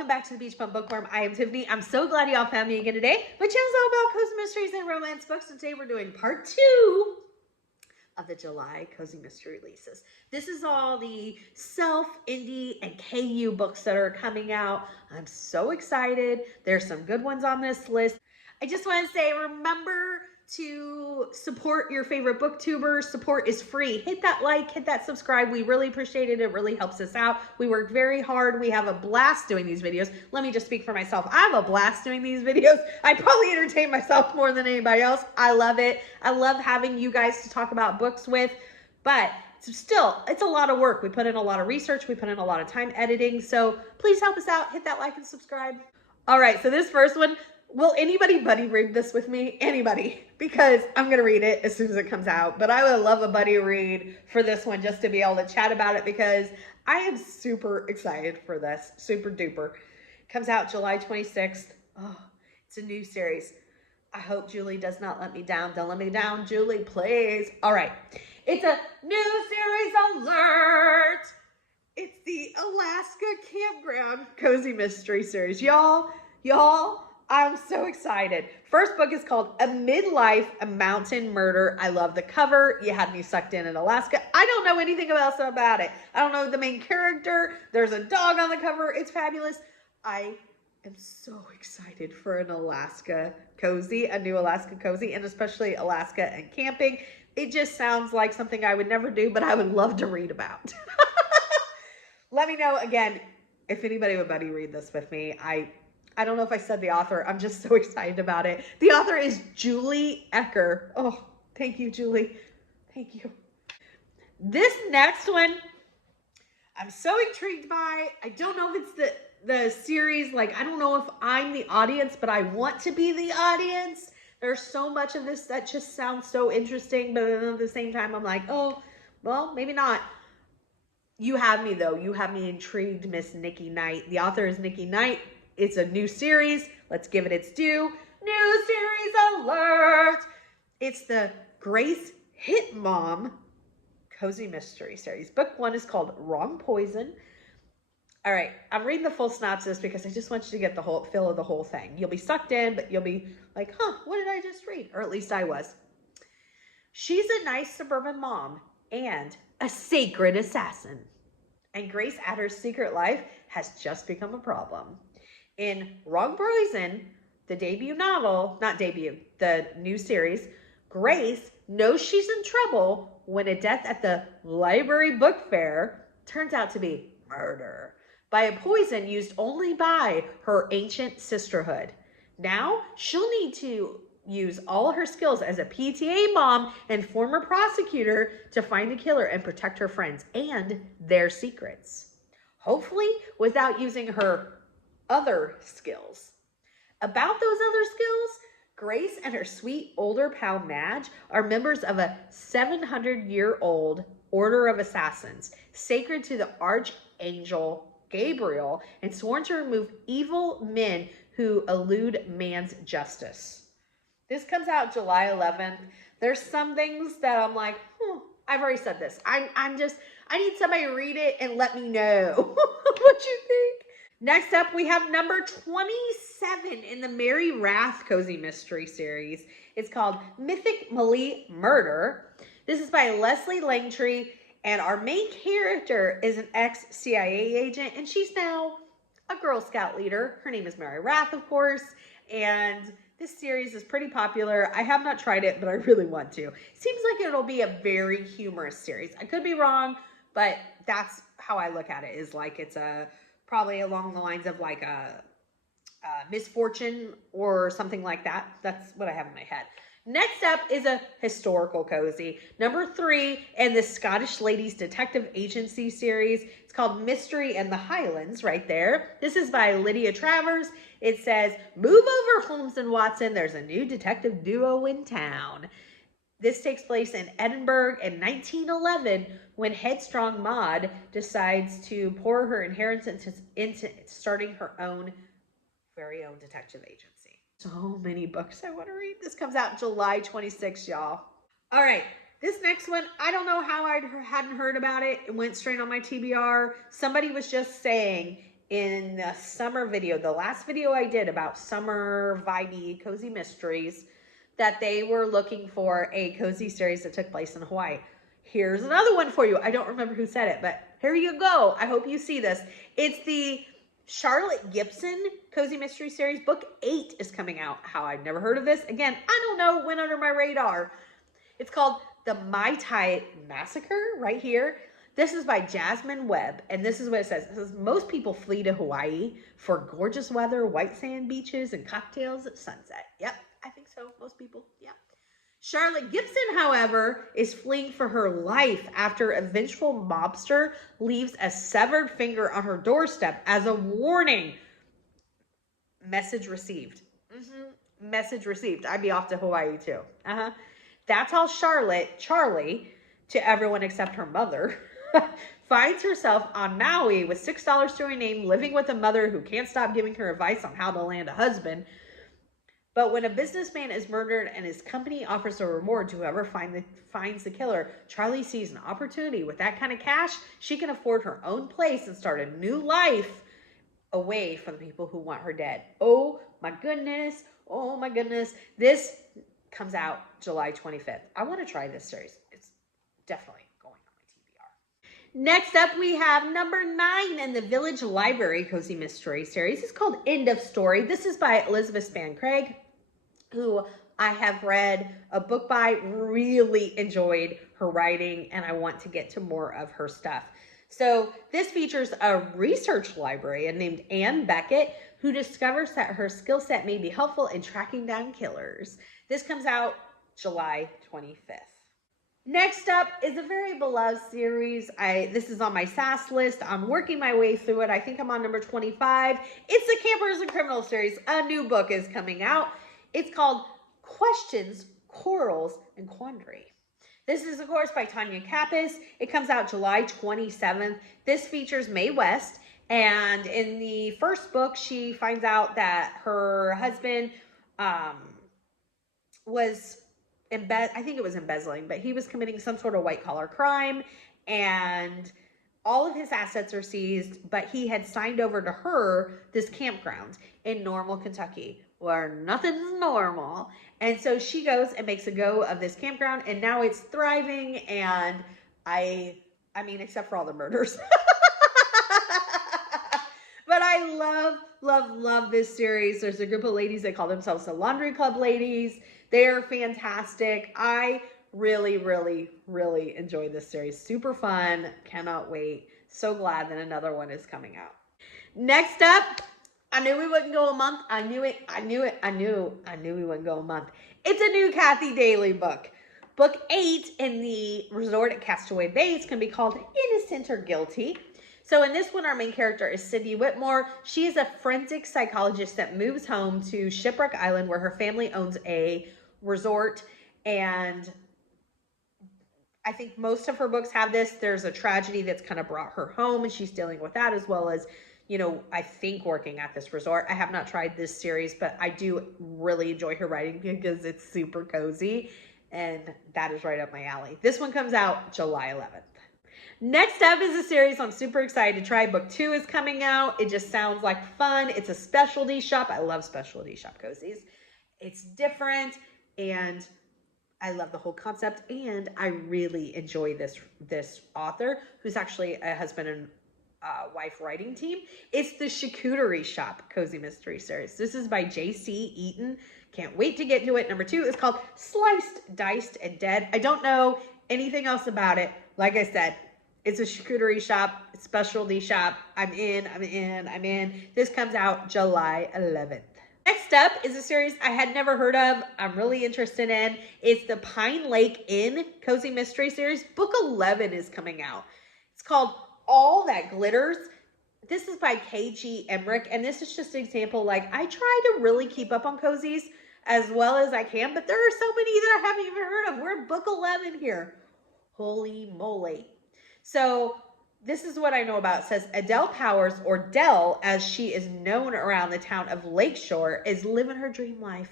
welcome back to the Beach Bum Bookworm. I am Tiffany. I'm so glad y'all found me again today. My channel's all about cozy mysteries and romance books, and today we're doing part 2 of the July cozy mystery releases. This is all the self, indie, and KU books that are coming out. I'm so excited. There's some good ones on this list. I just want to say, remember to support your favorite booktubers. Support is free. Hit that like, hit that subscribe. We really appreciate it. It really helps us out. We work very hard. We have a blast doing these videos. Let me just speak for myself. I have a blast doing these videos. I probably entertain myself more than anybody else. I love it. I love having you guys to talk about books with, but it's a lot of work. We put in a lot of research. We put in a lot of time editing. So please help us out. Hit that like and subscribe. All right, so this first one, will anybody buddy read this with me? Anybody? Because I'm going to read it as soon as it comes out. But I would love a buddy read for this one just to be able to chat about it because I am super excited for this. Super duper. It comes out July 26th. Oh, it's a new series. I hope Julie does not let me down. Don't let me down, Julie, please. All right. It's a new series alert. It's the Alaska Campground Cozy Mystery Series. Y'all, I'm so excited. First book is called A Midlife Mountain Murder. I love the cover. You had me sucked in Alaska. I don't know anything else about it. I don't know the main character. There's a dog on the cover. It's fabulous. I am so excited for an Alaska cozy, a new Alaska cozy, and especially Alaska and camping. It just sounds like something I would never do, but I would love to read about. Let me know, again, if anybody would buddy read this with me. I don't know if I said the author. I'm just so excited about it. The author is Julie Ecker. Oh, thank you, Julie. Thank you. This next one, I'm so intrigued by. I don't know if it's the series. Like, I don't know if I'm the audience, but I want to be the audience. There's so much of this that just sounds so interesting, but at the same time, I'm like, oh, well, maybe not. You have me, though. You have me intrigued, Miss Nikki Knight. The author is Nikki Knight. It's a new series. Let's give it its due. New series alert. It's the Grace Hit Mom Cozy Mystery Series. Book 1 is called Wrong Poison. All right, I'm reading the full synopsis because I just want you to get the whole feel of the whole thing. You'll be sucked in, but you'll be like, huh, what did I just read? Or at least I was. She's a nice suburban mom and a sacred assassin. And Grace Adder's secret life has just become a problem. In Wrong Poison, the the new series, Grace knows she's in trouble when a death at the library book fair turns out to be murder by a poison used only by her ancient sisterhood. Now, she'll need to use all her skills as a PTA mom and former prosecutor to find the killer and protect her friends and their secrets. Hopefully, without using her other skills. About those other skills, Grace and her sweet older pal Madge are members of a 700-year-old order of assassins, sacred to the archangel Gabriel and sworn to remove evil men who elude man's justice. This comes out July 11th. There's some things that I'm like, I've already said this. I need somebody to read it and let me know what you think. Next up, we have number 27 in the Mary Wrath Cozy Mystery Series. It's called Mythically Murder. This is by Leslie Langtree, and our main character is an ex-CIA agent, and she's now a Girl Scout leader. Her name is Mary Wrath, of course, and this series is pretty popular. I have not tried it, but I really want to. Seems like it'll be a very humorous series. I could be wrong, but that's how I look at it, is like it's probably along the lines of like a misfortune or something like that. That's what I have in my head. Next up is a historical cozy. Number 3 in the Scottish Ladies Detective Agency series. It's called Mystery in the Highlands right there. This is by Lydia Travers. It says, move over, Holmes and Watson. There's a new detective duo in town. This takes place in Edinburgh in 1911 when headstrong Maud decides to pour her inheritance into starting her very own detective agency. So many books I want to read. This comes out July 26th, y'all. All right, this next one, I don't know how I hadn't heard about it. It went straight on my TBR. Somebody was just saying in the summer video, the last video I did about summer vibey cozy mysteries, that they were looking for a cozy series that took place in Hawaii. Here's another one for you. I don't remember who said it, but here you go. I hope you see this. It's the Charlotte Gibson Cozy Mystery Series. Book 8 is coming out. How I'd never heard of this. Again, I don't know, went under my radar. It's called the Mai Tai Massacre right here. This is by Jasmine Webb, and this is what it says. It says, most people flee to Hawaii for gorgeous weather, white sand beaches, and cocktails at sunset. Yep, I think so. Most people, yeah. Charlotte Gibson, however, is fleeing for her life after a vengeful mobster leaves a severed finger on her doorstep as a warning. Message received. Message received. I'd be off to Hawaii too. That's how Charlie, to everyone except her mother, finds herself on Maui with $6 to her name, living with a mother who can't stop giving her advice on how to land a husband. But when a businessman is murdered and his company offers a reward to whoever finds the killer, Charlie sees an opportunity. With that kind of cash, she can afford her own place and start a new life away from the people who want her dead. Oh my goodness. Oh my goodness. This comes out July 25th. I want to try this series. It's definitely going on my TBR. Next up, we have number 9 in the Village Library Cozy Mystery Series. It's called End of Story. This is by Elizabeth Span Craig, who I have read a book by, really enjoyed her writing, and I want to get to more of her stuff. So this features a research librarian named Anne Beckett, who discovers that her skill set may be helpful in tracking down killers. This comes out July 25th. Next up is a very beloved series. This is on my SAS list. I'm working my way through it. I think I'm on number 25. It's the Campers and Criminals series. A new book is coming out. It's called Questions, Quarrels, and Quandary. This is, of course, by Tanya Kappas. It comes out July 27th. This features Mae West. And in the first book, she finds out that her husband was I think it was embezzling, but he was committing some sort of white-collar crime, and all of his assets are seized, but he had signed over to her this campground in Normal, Kentucky, where nothing's normal. And so she goes and makes a go of this campground, and now it's thriving, and I mean, except for all the murders. But I love this series. There's a group of ladies that call themselves the Laundry Club Ladies. They're fantastic. I really enjoy this series. Super fun. Cannot wait. So glad that another one is coming out. Next up, I knew we wouldn't go a month. I knew we wouldn't go a month. It's a new Kathy Daly book. Book 8 in the resort at Castaway Bays can be called Innocent or Guilty. So in this one, our main character is Sydney Whitmore. She is a forensic psychologist that moves home to Shipwreck Island, where her family owns a resort. And I think most of her books have this. There's a tragedy that's kind of brought her home, and she's dealing with that, as well as, you know, I think working at this resort. I have not tried this series, but I do really enjoy her writing because it's super cozy, and that is right up my alley. This one comes out July 11th. Next up is a series I'm super excited to try. Book 2 is coming out. It just sounds like fun. It's a specialty shop. I love specialty shop cozies. It's different, and I love the whole concept, and I really enjoy this author, who's actually a husband and wife writing team. It's the Charcuterie Shop Cozy Mystery Series. This is by J.C. Eaton. Can't wait to get to it. Number 2 is called Sliced, Diced, and Dead. I don't know anything else about it. Like I said, it's a charcuterie shop, specialty shop. I'm in. This comes out July 11th. Next up is a series I had never heard of. I'm really interested in. It's the Pine Lake Inn Cozy Mystery Series. Book 11 is coming out. It's called All That Glitters. This is by K.G. Emmerich, and this is just an example. Like, I try to really keep up on cozies as well as I can, but there are so many that I haven't even heard of. We're at book 11 here. Holy moly. So this is what I know about. It says Adele Powers, or Dell, as she is known around the town of Lakeshore, is living her dream life.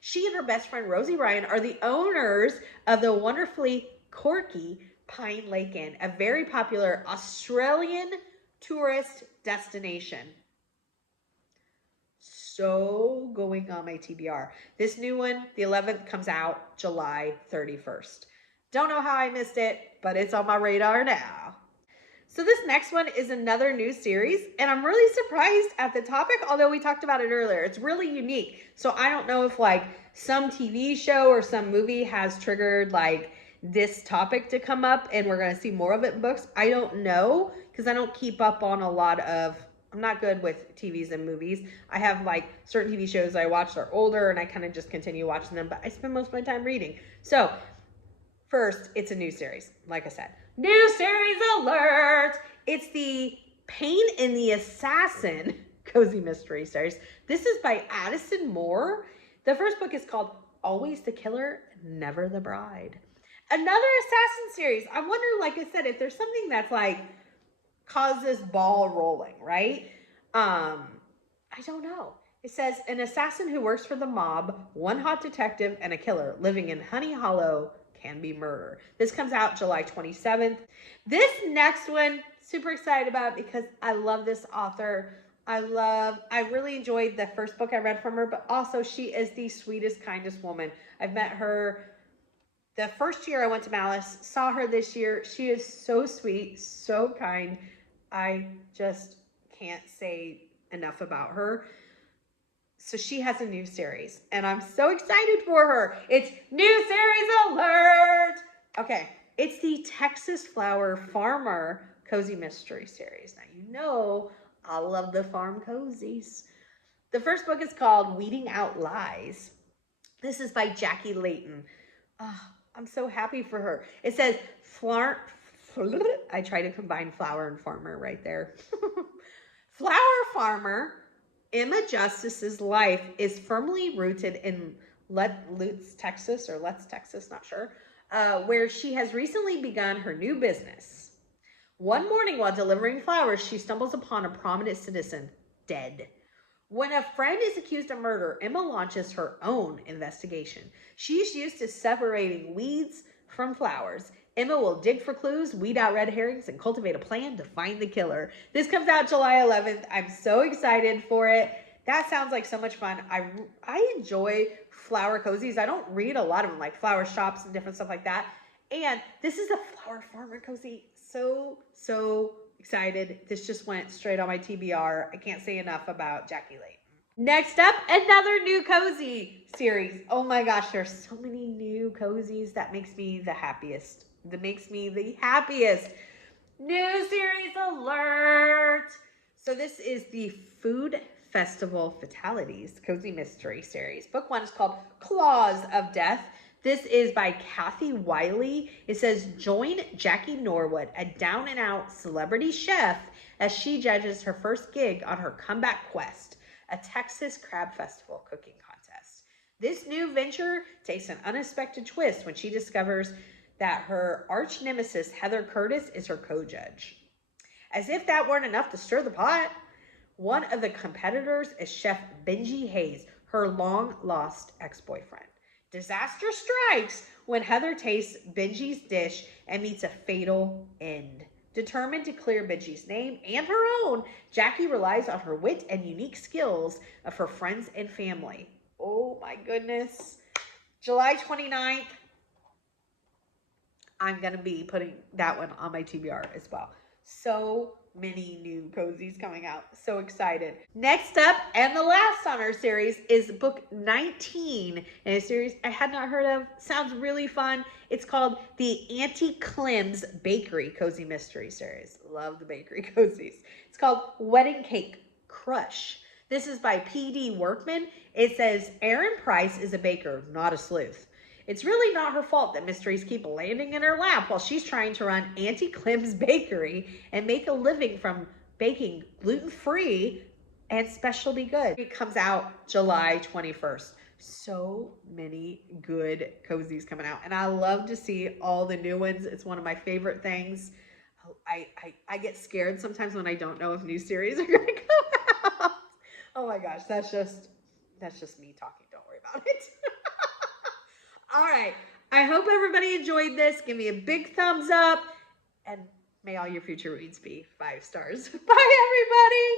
She and her best friend Rosie Ryan are the owners of the wonderfully quirky Pine Lake Inn, a very popular Australian tourist destination. so going on my TBR. This new one, the 11th, comes out July 31st. Don't know how I missed it, but it's on my radar now. So this next one is another new series, and I'm really surprised at the topic, although we talked about it earlier. It's really unique. So I don't know if like some TV show or some movie has triggered like this topic to come up and we're going to see more of it in books. I don't know, because I don't keep up on a lot of, I'm not good with TVs and movies. I have like certain TV shows I watch that are older and I kind of just continue watching them, but I spend most of my time reading. So first, it's a new series, like I said. New series alert! It's the Pain in the Assassin cozy mystery series. This is by Addison Moore. The first book is called Always the Killer, Never the Bride. Another assassin series. I wonder, like I said, if there's something that's like causes ball rolling, right? I don't know. It says an assassin who works for the mob, one hot detective, and a killer living in Honey Hollow can be murder. This comes out July 27th. This next one, super excited about because I love this author. I really enjoyed the first book I read from her, but also she is the sweetest, kindest woman. I've met her the first year I went to Malice, saw her this year. She is so sweet, so kind. I just can't say enough about her. So she has a new series, and I'm so excited for her. It's new series alert! Okay, it's the Texas Flower Farmer Cozy Mystery Series. Now, you know I love the farm cozies. The first book is called Weeding Out Lies. This is by Jackie Layton. Oh, I'm so happy for her. It says, I try to combine flower and farmer right there. Flower farmer Emma Justice's life is firmly rooted in Lutz, Texas, or Lutz, Texas, not sure, where she has recently begun her new business. One morning while delivering flowers, she stumbles upon a prominent citizen dead. When a friend is accused of murder, Emma launches her own investigation. She's used to separating weeds from flowers. Emma will dig for clues, weed out red herrings, and cultivate a plan to find the killer. This comes out July 11th. I'm so excited for it. That sounds like so much fun. I enjoy flower cozies. I don't read a lot of them, like flower shops and different stuff like that. And this is a flower farmer cozy. So excited. This just went straight on my TBR. I can't say enough about Jackie Layton. Next up, another new cozy series. Oh my gosh, there's so many new cozies. That makes me the happiest. New series alert. So this is the Food Festival Fatalities Cozy Mystery Series. Book 1 is called Claws of Death. This is by Kathy Wiley. It says, join Jackie Norwood, a down-and-out celebrity chef, as she judges her first gig on her comeback quest, a Texas Crab Festival cooking contest. This new venture takes an unexpected twist when she discovers that her arch nemesis, Heather Curtis, is her co-judge. As if that weren't enough to stir the pot, one of the competitors is Chef Benji Hayes, her long-lost ex-boyfriend. Disaster strikes when Heather tastes Benji's dish and meets a fatal end. Determined to clear Benji's name and her own, Jackie relies on her wit and unique skills of her friends and family. Oh my goodness. July 29th. I'm going to be putting that one on my TBR as well. So many new cozies coming out. So excited. Next up, and the last on our series, is book 19 in a series I had not heard of. Sounds really fun. It's called the Auntie Clem's Bakery Cozy Mystery Series. Love the bakery cozies. It's called Wedding Cake Crush. This is by P.D. Workman. It says, Erin Price is a baker, not a sleuth. It's really not her fault that mysteries keep landing in her lap while she's trying to run Auntie Clem's Bakery and make a living from baking gluten-free and specialty goods. It comes out July 21st. So many good cozies coming out. And I love to see all the new ones. It's one of my favorite things. I get scared sometimes when I don't know if new series are going to come out. Oh my gosh, that's just me talking. Don't worry about it. All right. I hope everybody enjoyed this. Give me a big thumbs up, and may all your future reads be 5 stars. Bye, everybody.